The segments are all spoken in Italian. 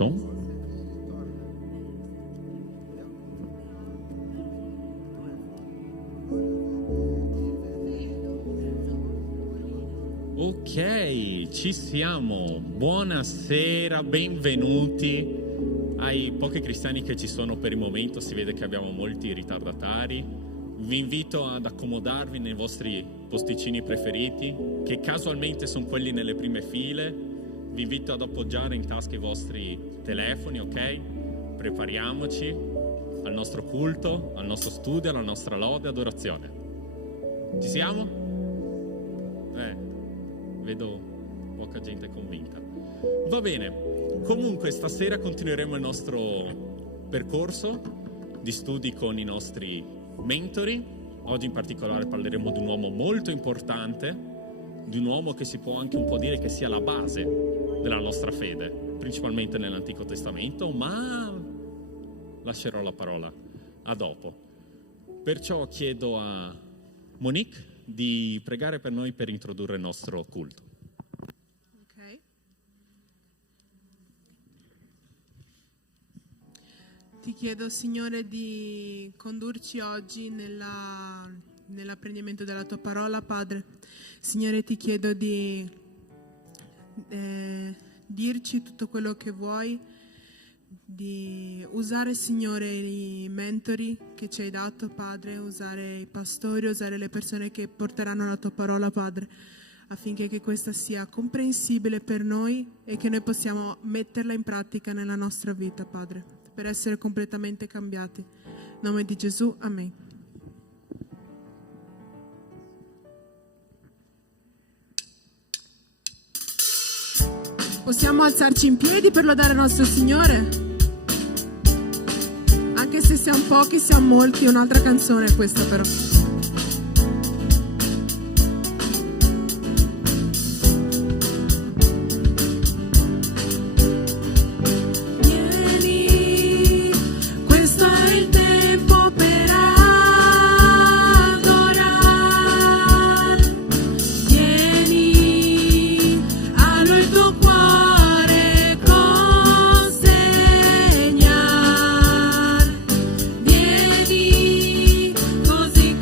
som. Ok, ci siamo. Buonasera, benvenuti. Ai pochi cristiani che ci sono per il momento, si vede che abbiamo molti ritardatari. Vi invito ad accomodarvi nei vostri posticini preferiti, che casualmente sono quelli nelle prime file. Vi invito ad appoggiare in tasca i vostri telefoni, ok? Prepariamoci al nostro culto, al nostro studio, alla nostra lode, adorazione. Ci siamo? Vedo poca gente convinta. Va bene. Comunque stasera continueremo il nostro percorso di studi con i nostri mentori. Oggi in particolare parleremo di un uomo molto importante, di un uomo che si può anche un po' dire che sia la base della nostra fede, principalmente nell'Antico Testamento, ma lascerò la parola a dopo. Perciò chiedo a Monique di pregare per noi per introdurre il nostro culto. Ti chiedo, Signore, di condurci oggi nell'apprendimento della Tua parola, Padre. Signore, ti chiedo di dirci tutto quello che vuoi, di usare, Signore, i mentori che ci hai dato, Padre, usare i pastori, usare le persone che porteranno la Tua parola, Padre, affinché che questa sia comprensibile per noi e che noi possiamo metterla in pratica nella nostra vita, Padre, per essere completamente cambiati. In nome di Gesù, amen. Possiamo alzarci in piedi per lodare il nostro Signore? Anche se siamo pochi, siamo molti, è un'altra canzone questa però. Così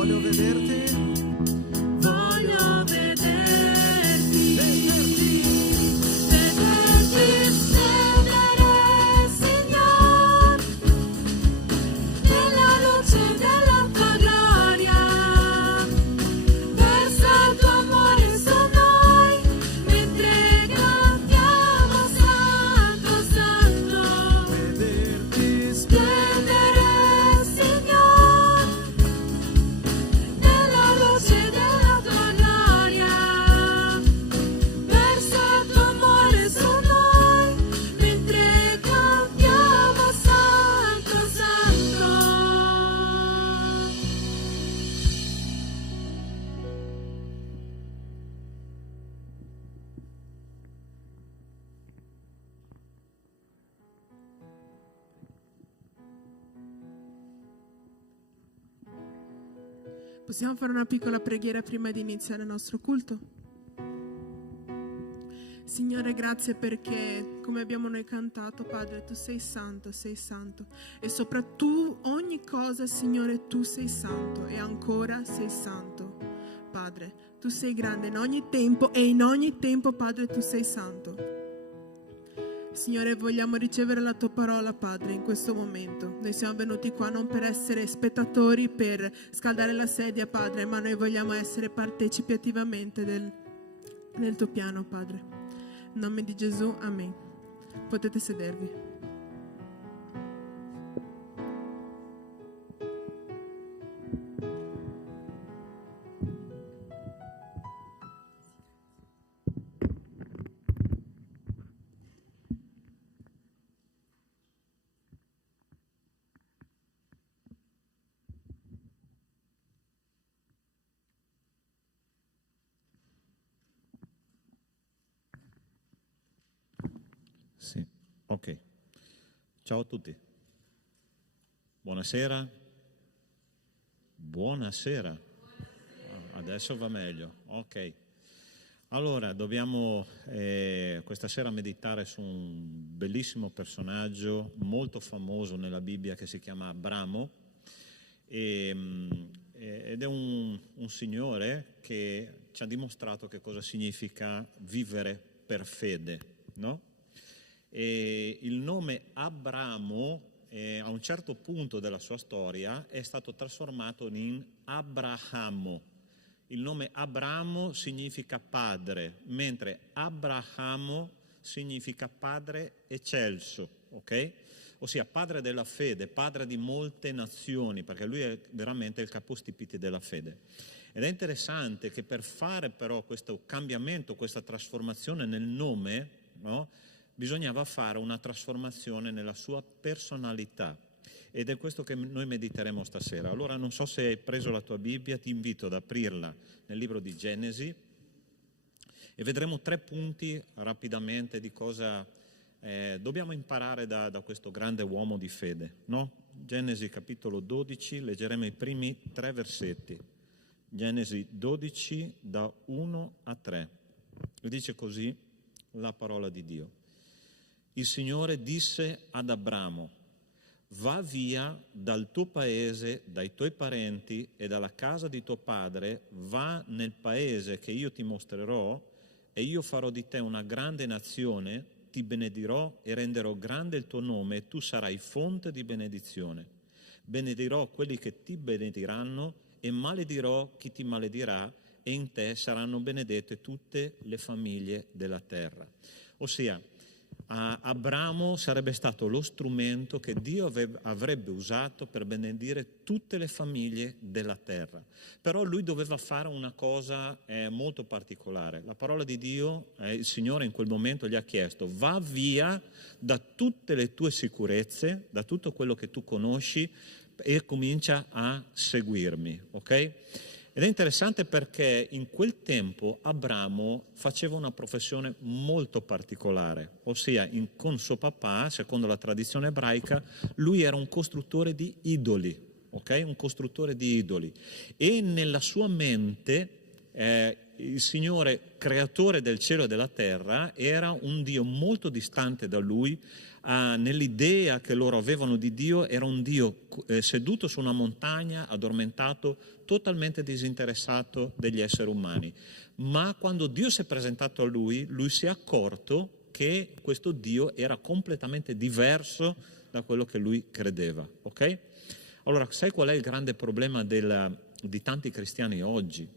voglio vederti, voglio vederti, vederti. vederti splendere, Signor, nella luce della tua gloria. Versa il tuo amore su noi, mentre cantiamo Santo, Santo. Vederti Splendere, Signor, nella luce della tua gloria. Versa il tuo amore su noi, mentre cantiamo Santo, Santo. Possiamo fare una piccola preghiera prima di iniziare il nostro culto? Signore, grazie perché, come abbiamo noi cantato, Padre, tu sei santo, e sopra tu ogni cosa, Signore, tu sei santo e ancora sei santo. Padre, tu sei grande in ogni tempo e in ogni tempo, Padre, tu sei santo. Signore, vogliamo ricevere la tua parola, Padre, in questo momento. Noi siamo venuti qua non per essere spettatori, per scaldare la sedia, Padre, ma noi vogliamo essere partecipi attivamente del tuo piano, Padre. In nome di Gesù, amen. Potete sedervi. Sì, ok. Ciao a tutti. Buonasera. Buonasera. Adesso va meglio. Ok. Allora, dobbiamo questa sera meditare su un bellissimo personaggio molto famoso nella Bibbia che si chiama Abramo ed è un signore che ci ha dimostrato che cosa significa vivere per fede, no? E il nome Abramo a un certo punto della sua storia è stato trasformato in Abramo. Il nome Abramo significa padre, mentre Abramo significa padre eccelso, ok? Ossia padre della fede, padre di molte nazioni, perché lui è veramente il capostipite della fede. Ed è interessante che per fare però questo cambiamento, questa trasformazione nel nome, no? Bisognava fare una trasformazione nella sua personalità ed è questo che noi mediteremo stasera. Allora non so se hai preso la tua Bibbia, ti invito ad aprirla nel libro di Genesi e vedremo 3 punti rapidamente di cosa dobbiamo imparare da questo grande uomo di fede, no? Genesi capitolo 12, leggeremo i primi 3 versetti. Genesi 12 da 1 a 3. E dice così la parola di Dio. Il Signore disse ad Abramo: va via dal tuo paese, dai tuoi parenti e dalla casa di tuo padre, va nel paese che io ti mostrerò e io farò di te una grande nazione, ti benedirò e renderò grande il tuo nome e tu sarai fonte di benedizione. Benedirò quelli che ti benediranno e maledirò chi ti maledirà e in te saranno benedette tutte le famiglie della terra. Ossia, Abramo sarebbe stato lo strumento che Dio avrebbe usato per benedire tutte le famiglie della terra. Però lui doveva fare una cosa molto particolare. La parola di Dio, il Signore in quel momento gli ha chiesto: va via da tutte le tue sicurezze, da tutto quello che tu conosci e comincia a seguirmi, ok? Ed è interessante perché in quel tempo Abramo faceva una professione molto particolare, ossia con suo papà, secondo la tradizione ebraica, lui era un costruttore di idoli, ok? Un costruttore di idoli. E nella sua mente il Signore, creatore del cielo e della terra, era un Dio molto distante da lui, nell'idea che loro avevano di Dio, era un Dio seduto su una montagna, addormentato, totalmente disinteressato degli esseri umani. Ma quando Dio si è presentato a lui si è accorto che questo Dio era completamente diverso da quello che lui credeva. Ok? Allora, sai qual è il grande problema di tanti cristiani oggi?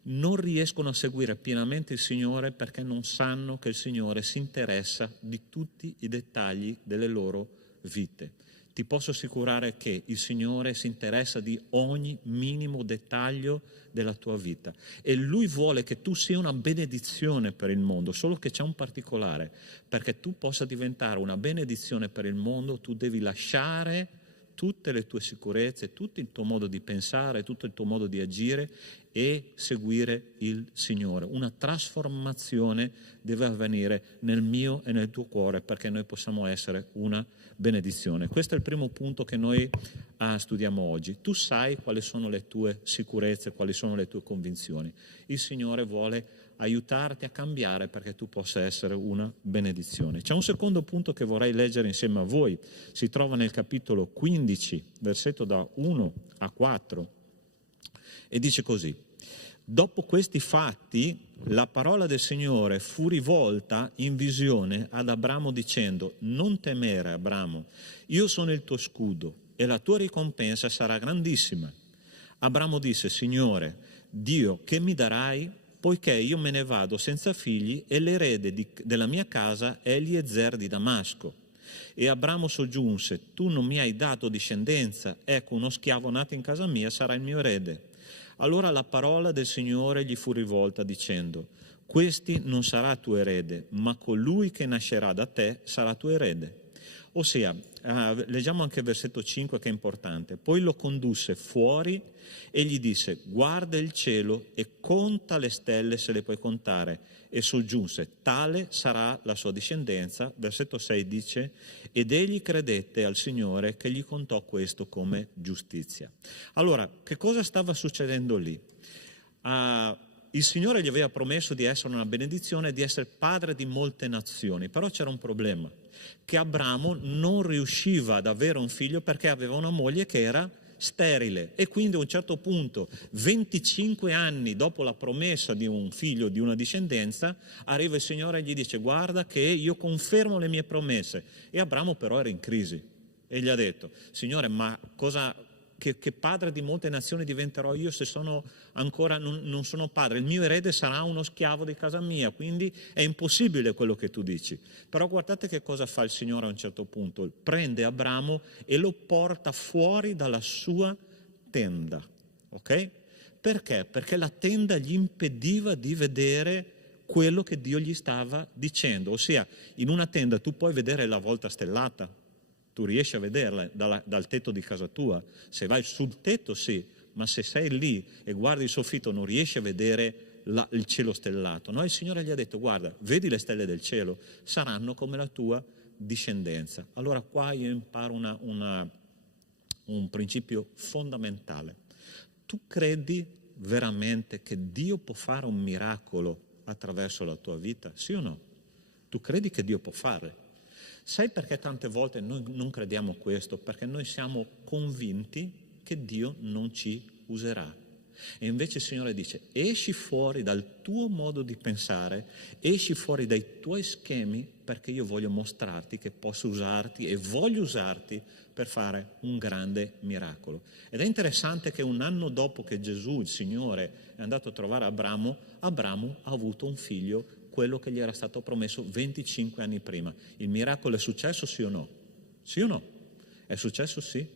Non riescono a seguire pienamente il Signore perché non sanno che il Signore si interessa di tutti i dettagli delle loro vite. Ti posso assicurare che il Signore si interessa di ogni minimo dettaglio della tua vita e Lui vuole che tu sia una benedizione per il mondo, solo che c'è un particolare: perché tu possa diventare una benedizione per il mondo, tu devi lasciare tutte le tue sicurezze, tutto il tuo modo di pensare, tutto il tuo modo di agire e seguire il Signore. Una trasformazione deve avvenire nel mio e nel tuo cuore perché noi possiamo essere una benedizione. Questo è il primo punto che noi studiamo oggi. Tu sai quali sono le tue sicurezze, quali sono le tue convinzioni. Il Signore vuole aiutarti a cambiare perché tu possa essere una benedizione. C'è un secondo punto che vorrei leggere insieme a voi, si trova nel capitolo 15, versetto da 1 a 4, e dice così: dopo questi fatti la parola del Signore fu rivolta in visione ad Abramo dicendo: non temere, Abramo, io sono il tuo scudo e la tua ricompensa sarà grandissima. Abramo disse: Signore, Dio, che mi darai? Poiché io me ne vado senza figli e l'erede della mia casa è Eliezer di Damasco. E Abramo soggiunse: tu non mi hai dato discendenza, ecco uno schiavo nato in casa mia sarà il mio erede. Allora la parola del Signore gli fu rivolta dicendo: questi non sarà tuo erede, ma colui che nascerà da te sarà tuo erede. Ossia, leggiamo anche il versetto 5 che è importante. Poi lo condusse fuori e gli disse: guarda il cielo e conta le stelle se le puoi contare. E soggiunse: tale sarà la sua discendenza. Versetto 6 dice: ed egli credette al Signore che gli contò questo come giustizia. Allora, che cosa stava succedendo lì? Il Signore gli aveva promesso di essere una benedizione e di essere padre di molte nazioni, però c'era un problema, che Abramo non riusciva ad avere un figlio perché aveva una moglie che era sterile e quindi a un certo punto, 25 anni dopo la promessa di un figlio, di una discendenza, arriva il Signore e gli dice: guarda che io confermo le mie promesse. E Abramo però era in crisi e gli ha detto: Signore, ma che padre di molte nazioni diventerò io se sono ancora non sono padre? Il mio erede sarà uno schiavo di casa mia, quindi è impossibile quello che tu dici. Però guardate che cosa fa il Signore a un certo punto: prende Abramo e lo porta fuori dalla sua tenda, ok? Perché? Perché la tenda gli impediva di vedere quello che Dio gli stava dicendo. Ossia, in una tenda tu puoi vedere la volta stellata, tu riesci a vederla dal tetto di casa tua. Se vai sul tetto sì, ma se sei lì e guardi il soffitto non riesci a vedere il cielo stellato. No, il Signore gli ha detto: guarda, vedi le stelle del cielo, saranno come la tua discendenza. Allora qua io imparo un principio fondamentale. Tu credi veramente che Dio può fare un miracolo attraverso la tua vita? Sì o no? Tu credi che Dio può fare? Sai perché tante volte noi non crediamo questo? Perché noi siamo convinti che Dio non ci userà. E invece il Signore dice: esci fuori dal tuo modo di pensare, esci fuori dai tuoi schemi, perché io voglio mostrarti che posso usarti e voglio usarti per fare un grande miracolo. Ed è interessante che un anno dopo che Gesù, il Signore, è andato a trovare Abramo ha avuto un figlio, quello che gli era stato promesso 25 anni prima. Il miracolo è successo, sì o no? Sì o no? È successo, sì?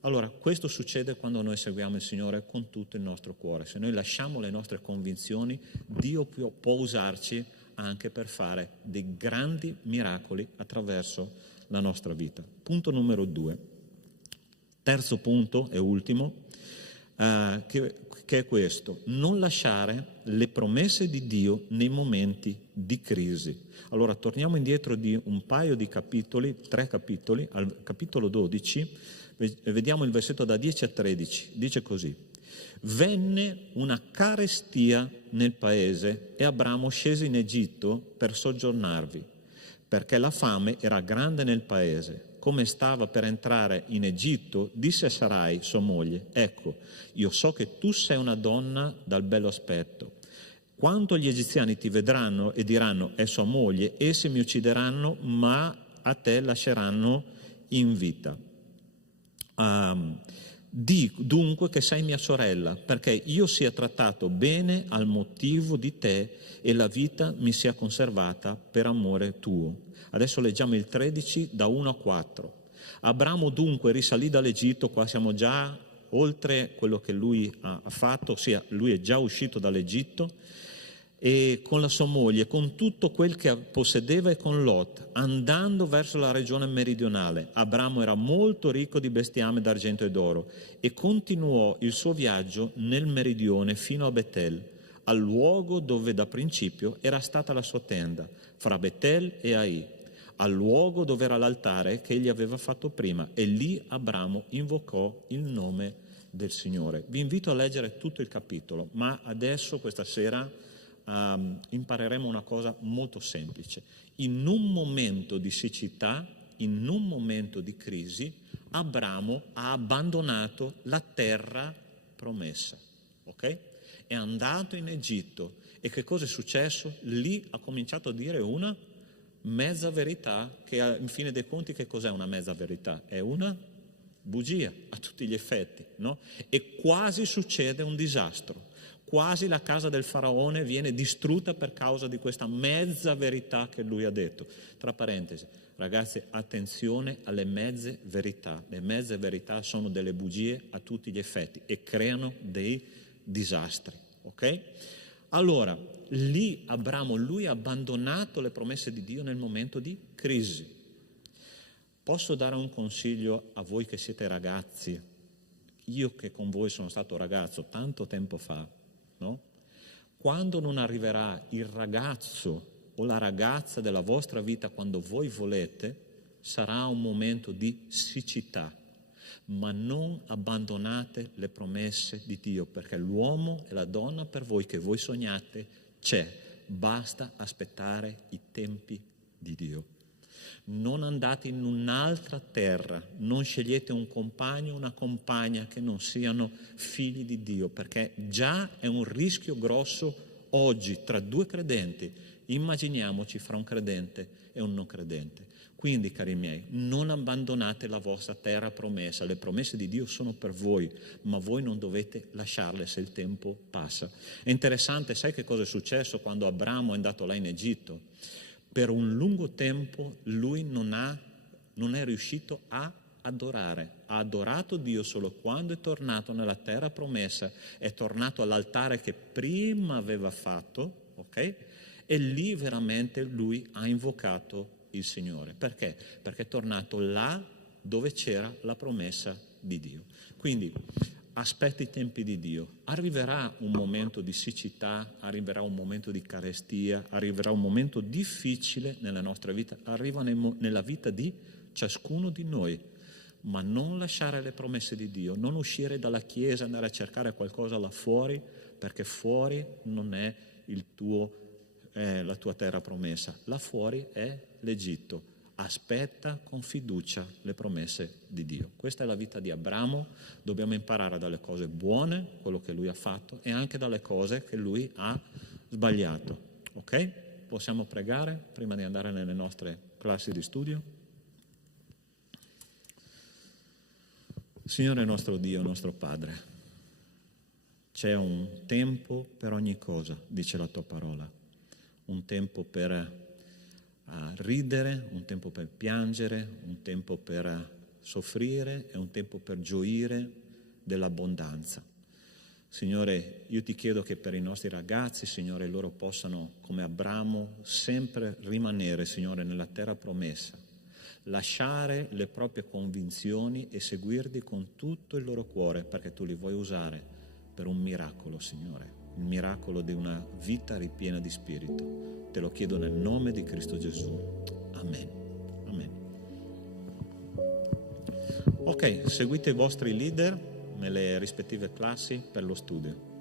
Allora, questo succede quando noi seguiamo il Signore con tutto il nostro cuore. Se noi lasciamo le nostre convinzioni, Dio può usarci anche per fare dei grandi miracoli attraverso la nostra vita. Punto numero 2. Terzo punto e ultimo, che è questo: non lasciare le promesse di Dio nei momenti di crisi. Allora torniamo indietro di un paio di capitoli, 3 capitoli, al capitolo 12, vediamo il versetto da 10 a 13, dice così: venne una carestia nel paese e Abramo scese in Egitto per soggiornarvi. perché la fame era grande nel paese. Come stava per entrare in Egitto, disse a Sarai, sua moglie: ecco, io so che tu sei una donna dal bello aspetto. Quando gli egiziani ti vedranno e diranno è sua moglie, essi mi uccideranno, ma a te lasceranno in vita. Di dunque che sei mia sorella, perché io sia trattato bene al motivo di te e la vita mi sia conservata per amore tuo. Adesso leggiamo il 13 da 1 a 4. Abramo dunque risalì dall'Egitto, qua siamo già oltre quello che lui ha fatto, ossia lui è già uscito dall'Egitto, e con la sua moglie, con tutto quel che possedeva e con Lot, andando verso la regione meridionale. Abramo era molto ricco di bestiame d'argento e d'oro e continuò il suo viaggio nel meridione fino a Betel, al luogo dove da principio era stata la sua tenda, fra Betel e Ai, al luogo dove era l'altare che egli aveva fatto prima, e lì Abramo invocò il nome del Signore. Vi invito a leggere tutto il capitolo, ma adesso, questa sera, impareremo una cosa molto semplice. In un momento di siccità, in un momento di crisi, Abramo ha abbandonato la terra promessa, ok? È andato in Egitto e che cosa è successo? Lì ha cominciato a dire una mezza verità, che in fine dei conti che cos'è una mezza verità? È una bugia a tutti gli effetti, no? E quasi succede un disastro. Quasi la casa del faraone viene distrutta per causa di questa mezza verità che lui ha detto. Tra parentesi, ragazzi, attenzione alle mezze verità. Le mezze verità sono delle bugie a tutti gli effetti e creano dei disastri, ok? Allora, lì Abramo, lui ha abbandonato le promesse di Dio nel momento di crisi. Posso dare un consiglio a voi che siete ragazzi? Io che con voi sono stato ragazzo tanto tempo fa, no? Quando non arriverà il ragazzo o la ragazza della vostra vita quando voi volete, sarà un momento di siccità, ma non abbandonate le promesse di Dio, perché l'uomo e la donna per voi che voi sognate c'è, basta aspettare i tempi di Dio. Non andate in un'altra terra, non scegliete un compagno o una compagna che non siano figli di Dio, perché già è un rischio grosso oggi tra due credenti. Immaginiamoci fra un credente e un non credente. Quindi, cari miei, non abbandonate la vostra terra promessa. Le promesse di Dio sono per voi, ma voi non dovete lasciarle se il tempo passa. È interessante, sai che cosa è successo quando Abramo è andato là in Egitto? Per un lungo tempo lui non è riuscito a adorare. Ha adorato Dio solo quando è tornato nella terra promessa, è tornato all'altare che prima aveva fatto, ok? E lì veramente lui ha invocato il Signore. Perché? Perché è tornato là dove c'era la promessa di Dio. Quindi aspetta i tempi di Dio. Arriverà un momento di siccità, arriverà un momento di carestia, arriverà un momento difficile nella nostra vita, arriva nella vita di ciascuno di noi, ma non lasciare le promesse di Dio, non uscire dalla Chiesa, andare a cercare qualcosa là fuori, perché fuori non è la tua terra promessa, là fuori è l'Egitto. Aspetta con fiducia le promesse di Dio. Questa è la vita di Abramo. Dobbiamo imparare dalle cose buone, quello che lui ha fatto, e anche dalle cose che lui ha sbagliato. Ok? Possiamo pregare prima di andare nelle nostre classi di studio? Signore nostro Dio, nostro Padre, c'è un tempo per ogni cosa, dice la tua parola. Un tempo per ridere, un tempo per piangere, un tempo per soffrire e un tempo per gioire dell'abbondanza. Signore, io ti chiedo che per i nostri ragazzi, Signore, loro possano, come Abramo, sempre rimanere, Signore, nella terra promessa, lasciare le proprie convinzioni e seguirti con tutto il loro cuore, perché tu li vuoi usare per un miracolo, Signore. Il miracolo di una vita ripiena di spirito. Te lo chiedo nel nome di Cristo Gesù. Amen. Amen. Ok, seguite i vostri leader nelle rispettive classi per lo studio.